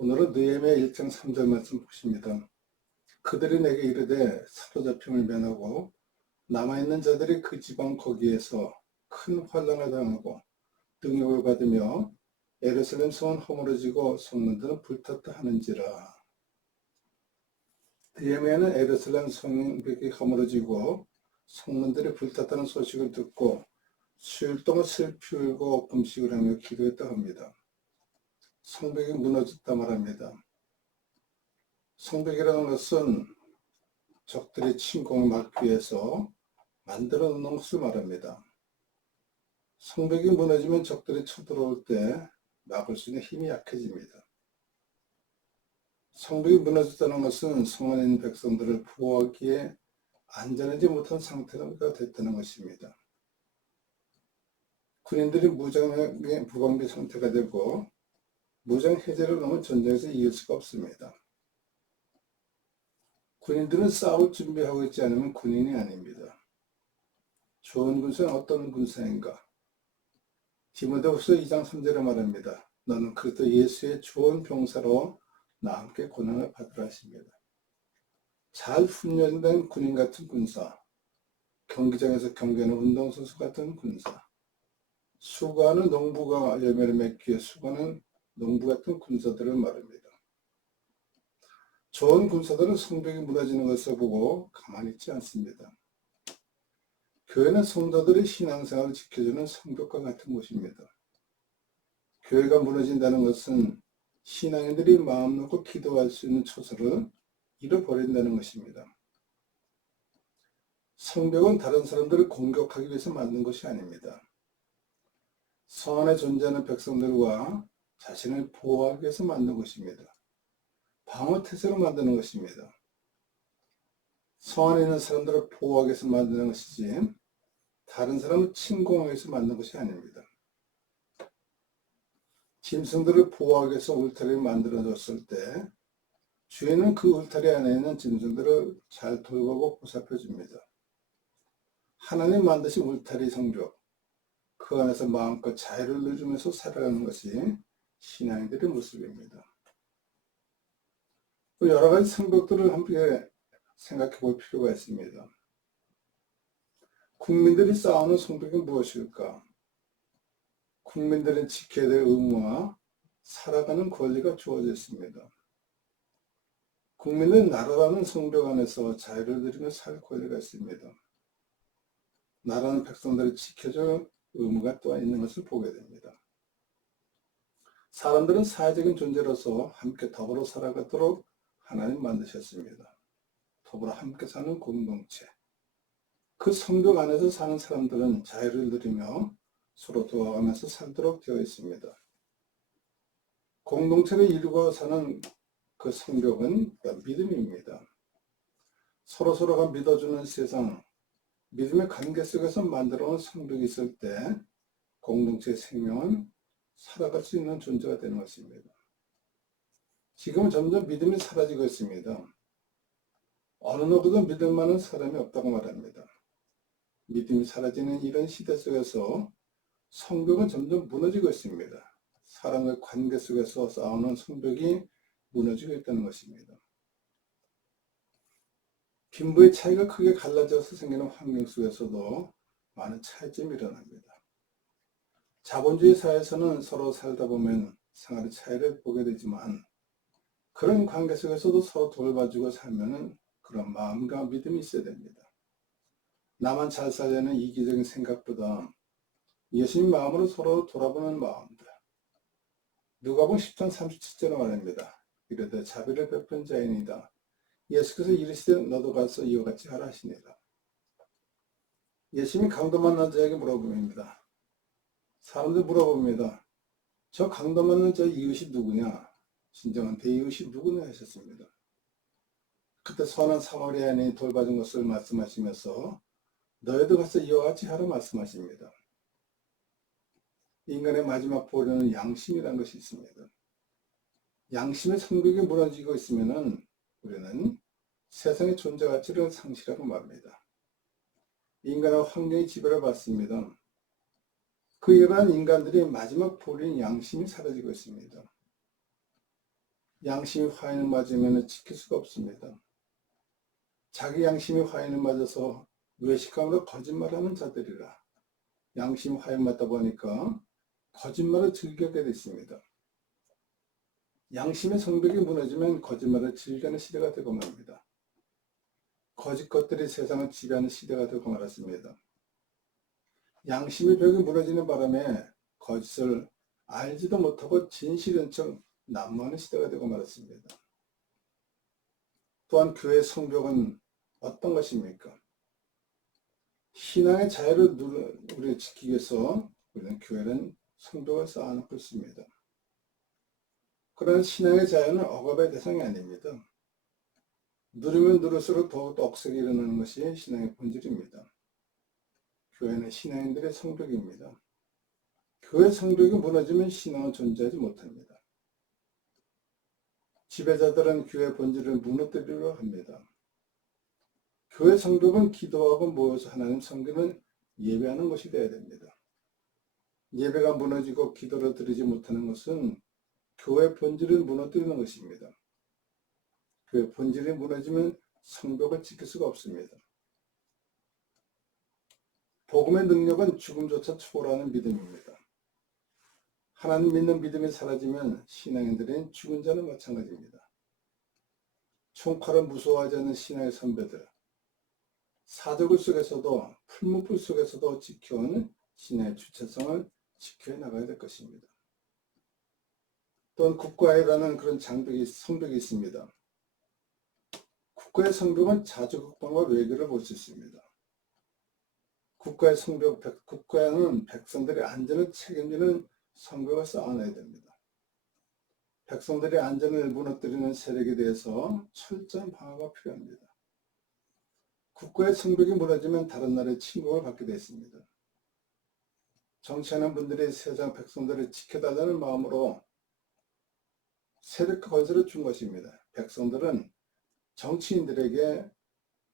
오늘은 느헤미야 1장 3절 말씀 보십니다. 그들이 내게 이르되 사로잡힘을 면하고 남아있는 자들이 그 지방 거기에서 큰 환난을 당하고 능욕을 받으며 예루살렘 성은 허물어지고 성문들은 불탔다 하는지라. 느헤미야는 예루살렘 성벽이 허물어지고 성문들이 불탔다는 소식을 듣고 수일 동안 슬피 울고 금식을 하며 기도했다 합니다. 성벽이 무너졌다 말합니다. 성벽이라는 것은 적들의 침공을 막기 위해서 만들어 놓은 것을 말합니다. 성벽이 무너지면 적들이 쳐들어올 때 막을 수 있는 힘이 약해집니다. 성벽이 무너졌다는 것은 성 안에 있는 백성들을 보호하기에 안전하지 못한 상태가 됐다는 것입니다. 군인들이 무장의 무방비 상태가 되고 무장 해제를 넘은 전쟁에서 이길 수가 없습니다. 군인들은 싸울 준비하고 있지 않으면 군인이 아닙니다. 좋은 군사는 어떤 군사인가? 디모데후서 2장 3절에 말합니다. 너는 그리스도 예수의 좋은 병사로 나와 함께 고난을 받으라 하십니다. 잘 훈련된 군인 같은 군사, 경기장에서 경기하는 운동선수 같은 군사, 수고하는 농부가 열매를 맺기 위해 수고하는 농부 같은 군사들을 말합니다. 좋은 군사들은 성벽이 무너지는 것을 보고 가만히 있지 않습니다. 교회는 성도들의 신앙생활을 지켜주는 성벽과 같은 곳입니다. 교회가 무너진다는 것은 신앙인들이 마음 놓고 기도할 수 있는 초소를 잃어버린다는 것입니다. 성벽은 다른 사람들을 공격하기 위해서 만든 것이 아닙니다. 성 안에 존재하는 백성들과 자신을 보호하기 위해서 만든 것입니다. 방어태세로 만드는 것입니다. 성 안에 있는 사람들을 보호하기 위해서 만드는 것이지 다른 사람을 침공하기 위해서 만든 것이 아닙니다. 짐승들을 보호하기 위해서 울타리를 만들어줬을 때 주인은 그 울타리 안에 있는 짐승들을 잘 돌보고 보살펴 줍니다. 하나님 만드신 울타리 성벽, 그 안에서 마음껏 자유를 누리면서 살아가는 것이 신앙인들의 모습입니다. 또 여러 가지 성벽들을 함께 생각해 볼 필요가 있습니다. 국민들이 쌓아놓은 성벽이 무엇일까? 국민들은 지켜야 될 의무와 살아가는 권리가 주어져 있습니다. 국민은 나라라는 성벽 안에서 자유를 누리며 살 권리가 있습니다. 나라는 백성들을 지켜줄 의무가 또한 있는 것을 보게 됩니다. 사람들은 사회적인 존재로서 함께 더불어 살아가도록 하나님 만드셨습니다. 더불어 함께 사는 공동체. 그 성벽 안에서 사는 사람들은 자유를 누리며 서로 도와가면서 살도록 되어 있습니다. 공동체를 이루고 사는 그 성벽은 믿음입니다. 서로서로가 믿어주는 세상, 믿음의 관계 속에서 만들어온 성벽이 있을 때 공동체의 생명은 살아갈 수 있는 존재가 되는 것입니다. 지금은 점점 믿음이 사라지고 있습니다. 어느 누구도 믿을 만한 사람이 없다고 말합니다. 믿음이 사라지는 이런 시대 속에서 성벽은 점점 무너지고 있습니다. 사람의 관계 속에서 쌓아놓은 성벽이 무너지고 있다는 것입니다. 빈부의 차이가 크게 갈라져서 생기는 환경 속에서도 많은 차이점이 일어납니다. 자본주의 사회에서는 서로 살다 보면 생활의 차이를 보게 되지만 그런 관계 속에서도 서로 돌봐주고 살면은 그런 마음과 믿음이 있어야 됩니다. 나만 잘 살려는 이기적인 생각보다 예수님 마음으로 서로 돌아보는 마음들. 누가복음 10장 37절에 말합니다. 이르되 자비를 베푼 자이니이다. 예수께서 이르시되 너도 가서 이와 같이 하라 하시니라. 예수님이 강도 만난 자에게 물어봅니다. 사람들 물어봅니다. 저 강도 만난 자의 이웃이 누구냐? 진정한 대이웃이 누구냐 하셨습니다. 그때 선한 사마리아인이 돌봐준 것을 말씀하시면서 너희도 가서 이와 같이 하라 말씀하십니다. 인간의 마지막 보루는 양심이라는 것이 있습니다. 양심의 성벽이 무너지고 있으면 우리는 세상의 존재 가치를 상실하고 맙니다. 인간의 환경이 지배를 받습니다. 그 일반 인간들이 마지막 보루인 양심이 사라지고 있습니다. 양심이 화인을 맞으면 지킬 수가 없습니다. 자기 양심이 화인을 맞아서 외식함으로 거짓말하는 자들이라 양심이 화인 맞다 보니까 거짓말을 즐기게 됐습니다. 양심의 성벽이 무너지면 거짓말을 즐기는 시대가 되고 말입니다. 거짓 것들이 세상을 지배하는 시대가 되고 말았습니다. 양심의 벽이 무너지는 바람에 거짓을 알지도 못하고 진실인 척 난무하는 시대가 되고 말았습니다. 또한 교회의 성벽은 어떤 것입니까? 신앙의 자유를 우리 지키기 위해서 우리는 교회는 성벽을 쌓아놓고 있습니다. 그러나 신앙의 자유는 억압의 대상이 아닙니다. 누르면 누를수록 더욱 억세게 일어나는 것이 신앙의 본질입니다. 교회는 신앙인들의 성벽입니다. 교회 성벽이 무너지면 신앙은 존재하지 못합니다. 지배자들은 교회 본질을 무너뜨리려 합니다. 교회 성벽은 기도하고 모여서 하나님 섬기는 예배하는 것이 되어야 됩니다. 예배가 무너지고 기도를 드리지 못하는 것은 교회 본질을 무너뜨리는 것입니다. 교회 본질이 무너지면 성벽을 지킬 수가 없습니다. 복음의 능력은 죽음조차 초월하는 믿음입니다. 하나님 믿는 믿음이 사라지면 신앙인들은 죽은 자는 마찬가지입니다. 총칼을 무서워하지 않는 신앙의 선배들, 사적을 속에서도 풀무불 속에서도 지켜온 신앙의 주체성을 지켜 나가야 될 것입니다. 또한 국가회라는 그런 성벽이 있습니다. 국가의 성벽은 자주국방과 외교를 볼 수 있습니다. 국가의 성벽, 국가에는 백성들의 안전을 책임지는 성벽을 쌓아놔야 됩니다. 백성들의 안전을 무너뜨리는 세력에 대해서 철저한 방어가 필요합니다. 국가의 성벽이 무너지면 다른 나라의 침공을 받게 되어 있습니다. 정치하는 분들이 세상 백성들을 지켜달라는 마음으로 세력과 건설을 준 것입니다. 백성들은 정치인들에게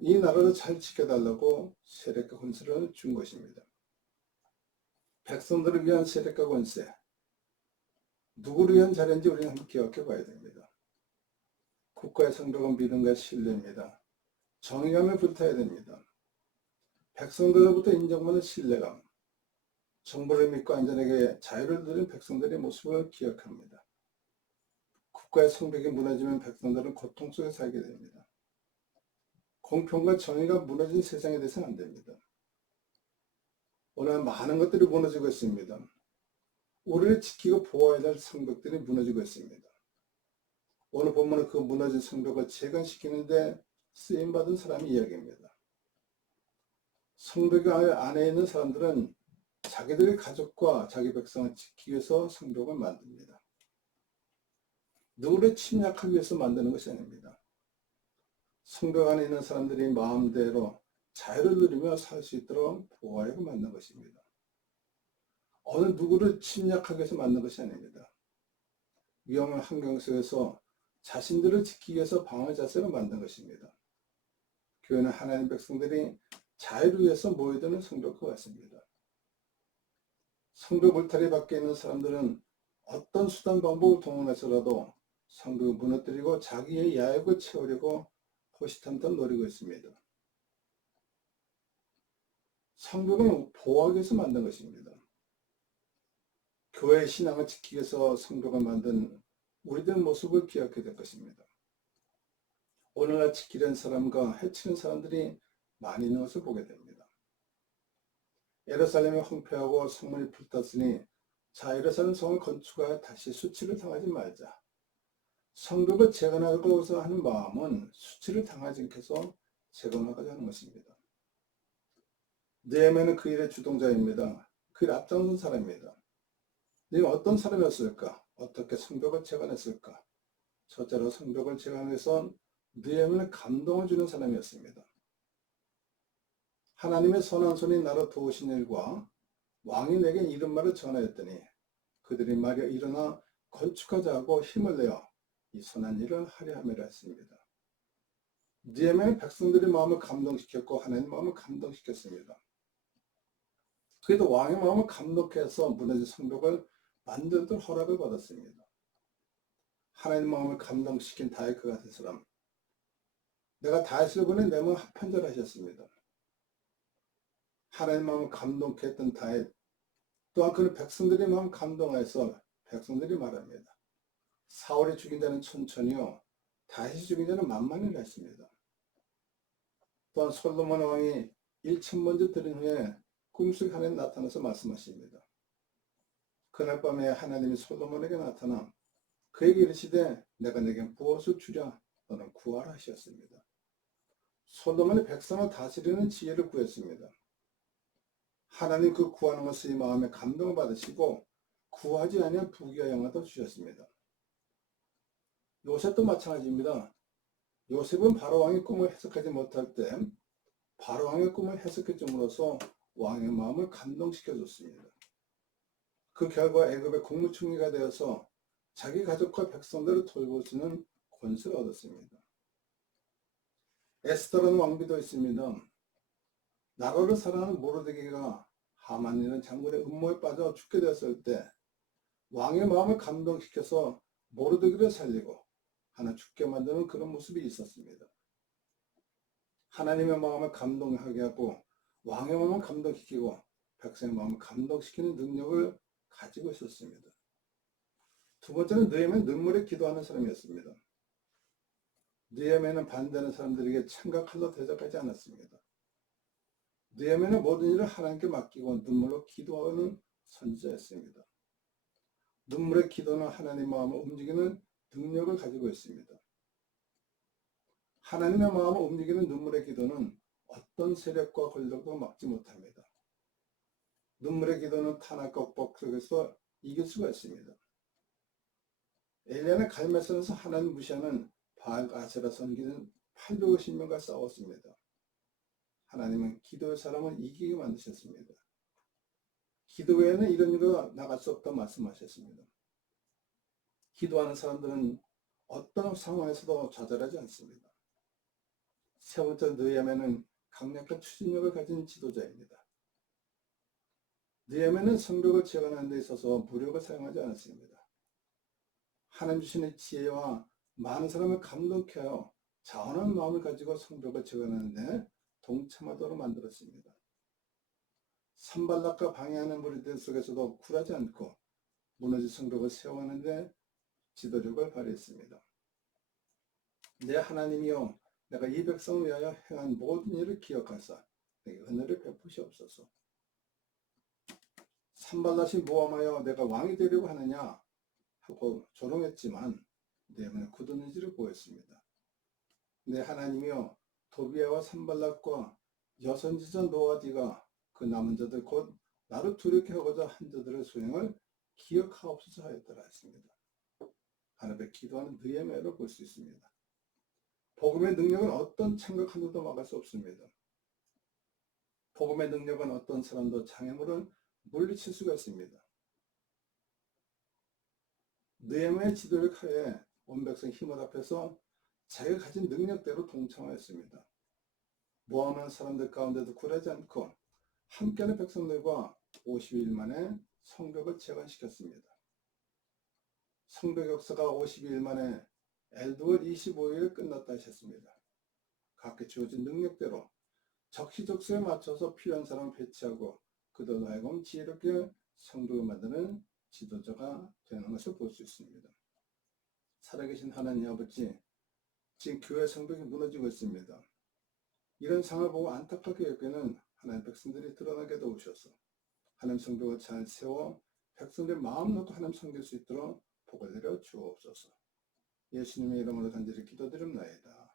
이 나라를 잘 지켜달라고 세력과 권세를 준 것입니다. 백성들을 위한 세력과 권세, 누구를 위한 자리인지 우리는 한번 기억해 봐야 됩니다. 국가의 성벽은 믿음과 신뢰입니다. 정의감을 불타야 됩니다. 백성들로부터 인정받는 신뢰감, 정부를 믿고 안전하게 자유를 누린 백성들의 모습을 기억합니다. 국가의 성벽이 무너지면 백성들은 고통 속에 살게 됩니다. 공평과 정의가 무너진 세상에 대해서는 안 됩니다. 오늘 많은 것들이 무너지고 있습니다. 우리를 지키고 보호해야 될 성벽들이 무너지고 있습니다. 오늘 본문은 그 무너진 성벽을 재건시키는데 쓰임받은 사람의 이야기입니다. 성벽 안에 있는 사람들은 자기들의 가족과 자기 백성을 지키기 위해서 성벽을 만듭니다. 누구를 침략하기 위해서 만드는 것이 아닙니다. 성벽 안에 있는 사람들이 마음대로 자유를 누리며 살 수 있도록 보호하여 만든 것입니다. 어느 누구를 침략하기 위해서 만든 것이 아닙니다. 위험한 환경 속에서 자신들을 지키기 위해서 방어 자세로 만든 것입니다. 교회는 하나님 백성들이 자유를 위해서 모여드는 성벽과 같습니다. 성벽 울타리 밖에 있는 사람들은 어떤 수단 방법을 동원해서라도 성벽을 무너뜨리고 자기의 야욕을 채우려고 호시탐탐 노리고 있습니다. 성벽은 보호하기 위해서 만든 것입니다. 교회의 신앙을 지키기 위해서 성벽을 만든 우리들의 모습을 기억해야 될 것입니다. 오늘날 지키려는 사람과 해치는 사람들이 많이 있는 것을 보게 됩니다. 예루살렘이 황폐하고 성문이 불탔으니 자 예루살렘 성을 건축하여 다시 수치를 당하지 말자. 성벽을 재건하고자 하는 마음은 수치를 당하지 않게 해서 재건하고자 하는 것입니다. 느헤미야는 그 일의 주동자입니다. 그 일 앞장선 사람입니다. 네가 어떤 사람이었을까? 어떻게 성벽을 재건했을까? 첫째로 성벽을 재건해서 느헤미야는 감동을 주는 사람이었습니다. 하나님의 선한 손이 나로 도우신 일과 왕이 내게 이런 말을 전하였더니 그들이 말이여 일어나 건축하자 하고 힘을 내어 이 선한 일을 하려 함이라 했습니다. 느헤미야는 백성들의 마음을 감동시켰고 하나님의 마음을 감동시켰습니다. 그래도 왕의 마음을 감동해서 무너진 성벽을 만들도록 허락을 받았습니다. 하나님 마음을 감동시킨 다윗 그 같은 사람. 내가 다윗을 보내 내 마음 합판절하셨습니다. 하나님 마음을 감동케 했던 다윗. 또한 그는 백성들의 마음 감동하여서 백성들이 말합니다. 사울이 죽인 자는 천천히요 다윗이 죽인 자는 만만이라 했습니다. 또한 솔로몬 왕이 1,000번째 들은 후에 꿈속에 하나님 나타나서 말씀하십니다. 그날 밤에 하나님이 솔로몬에게 나타나 그에게 이르시되 내가 내게 무엇을 주랴 너는 구하라 하셨습니다. 솔로몬이 백성을 다스리는 지혜를 구했습니다. 하나님 그 구하는 것을 마음에 감동을 받으시고 구하지 아니한 부귀와 영화도 주셨습니다. 요셉도 마찬가지입니다. 요셉은 바로왕의 꿈을 해석하지 못할 때 바로왕의 꿈을 해석해 줌으로써 왕의 마음을 감동시켜 줬습니다. 그 결과 애굽의 국무총리가 되어서 자기 가족과 백성들을 돌볼 수 있는 권세를 얻었습니다. 에스더라는 왕비도 있습니다. 나라를 사랑하는 모르드게가 하만이라는 장군의 음모에 빠져 죽게 되었을 때 왕의 마음을 감동시켜서 모르드게를 살리고 하나 죽게 만드는 그런 모습이 있었습니다. 하나님의 마음을 감동하게 하고 왕의 마음을 감동시키고 백성의 마음을 감동시키는 능력을 가지고 있었습니다. 두 번째는 느헤미야는 눈물에 기도하는 사람이었습니다. 느헤미야는 반대하는 사람들에게 창과 칼로 대적하지 않았습니다. 느헤미야는 모든 일을 하나님께 맡기고 눈물로 기도하는 선지자였습니다. 눈물의 기도는 하나님의 마음을 움직이는 능력을 가지고 있습니다. 하나님의 마음을 움직이는 눈물의 기도는 어떤 세력과 권력도 막지 못합니다. 눈물의 기도는 탄압과 억박 속에서 이길 수가 있습니다. 엘리야는 갈멜산에서 하나님 무시하는 바알 아세라 섬기는 850명과 싸웠습니다. 하나님은 기도의 사람을 이기게 만드셨습니다. 기도 외에는 이런 일로 나갈 수 없다고 말씀하셨습니다. 기도하는 사람들은 어떤 상황에서도 좌절하지 않습니다. 세 번째 느헤미야는 강력한 추진력을 가진 지도자입니다. 느헤미야는 성벽을 재건하는 데 있어서 무력을 사용하지 않았습니다. 하나님 주시는 지혜와 많은 사람을 감동케 하여 자원한 마음을 가지고 성벽을 재건하는 데 동참하도록 만들었습니다. 산발락과 방해하는 무리들 속에서도 굴하지 않고 무너진 성벽을 세워가는 데 지도력을 발휘했습니다. 내 하나님이여 내가 이 백성을 위하여 행한 모든 일을 기억하사 내게 은혜를 베푸시옵소서. 산발락이 모함하여 내가 왕이 되려고 하느냐 하고 조롱했지만 느헤미야는 굳은 의지를 보였습니다. 내 하나님이여 도비야와 산발락과 여선지자 노아디가 그 남은 자들 곧 나를 두렵게 하고자 한 자들의 소행을 기억하옵소서 하였더라 했습니다. 하나님의 기도하는 느헤미야를 볼 수 있습니다. 복음의 능력은 어떤 창각 하나도 막을 수 없습니다. 복음의 능력은 어떤 사람도 장애물을 물리칠 수가 있습니다. 느헤미야의 지도력 하에 온 백성 힘을 합해서 자기가 가진 능력대로 동참하였습니다. 모함하는 사람들 가운데도 굴하지 않고 함께하는 백성들과 50일 만에 성벽을 재건시켰습니다. 성벽 역사가 52일 만에 엘두월 25일에 끝났다 하셨습니다. 각기 주어진 능력대로 적시적소에 맞춰서 필요한 사람을 배치하고 그들로 하여금 지혜롭게 성벽을 만드는 지도자가 되는 것을 볼 수 있습니다. 살아계신 하나님 아버지, 지금 교회 성벽이 무너지고 있습니다. 이런 상황을 보고 안타깝게 여기는 하나님 백성들이 드러나게 도우셔서 하나님 성벽을 잘 세워 백성들의 마음 놓고 하나님 섬길 수 있도록 복을 내려 주옵소서. 예수님의 이름으로 간절히 기도드립나이다.